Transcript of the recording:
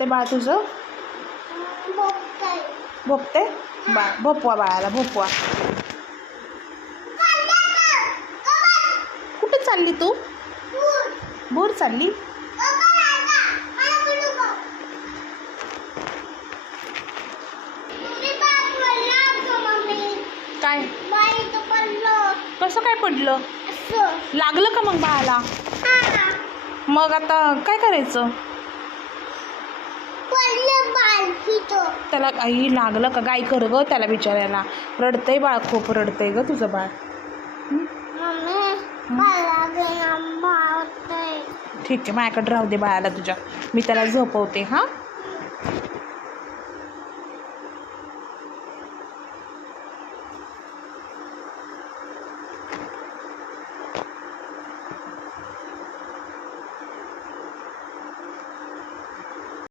रडते बाळ तुझं? भोपते बाळ, भोपवा बाळाला, भोपवा. कुठं चालली तू? बोर चालली? काय? कसं काय पडलं? लागलं का मग बाळाला? मग आता काय करायचं? त्याला आई लागलं का? काय कर ग त्याला बिचारायला. रडतंय बाळ, खूप रडतंय ग तुझं बाळ. ठीक आहे, माझ्याकडे राहू दे बाळाला तुझ्या, मी त्याला झोपवते. हां.